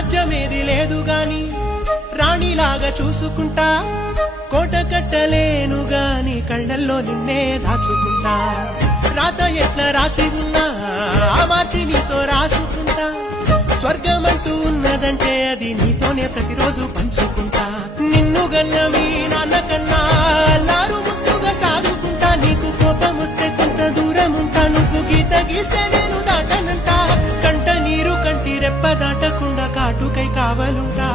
రాజ్యమేది లేదు గాని రాణిలాగా చూసుకుంటా, కోట కట్టలేను గాని కళ్ళల్లో నిన్నే దాచుకుంటా. రాత ఎట్లా రాసి ఉన్నా ఆ మార్చి నీతో రాసుకుంటా. స్వర్గమంటూ ఉన్నదంటే అది నీతోనే ప్రతిరోజు పంచుకుంటా. నిన్ను గన్న మీ నాన్న కన్నా అల్లారు ముద్దుగా సాదుకుంటా. నీకు కోపం వస్తే కొంత దూరం ఉంటా, నువ్వు గీత గీస్తే నేను దాటనంటా. కంట నీరు కంటి రెప్ప దాటకుండా కాటుకై కావలుంటా.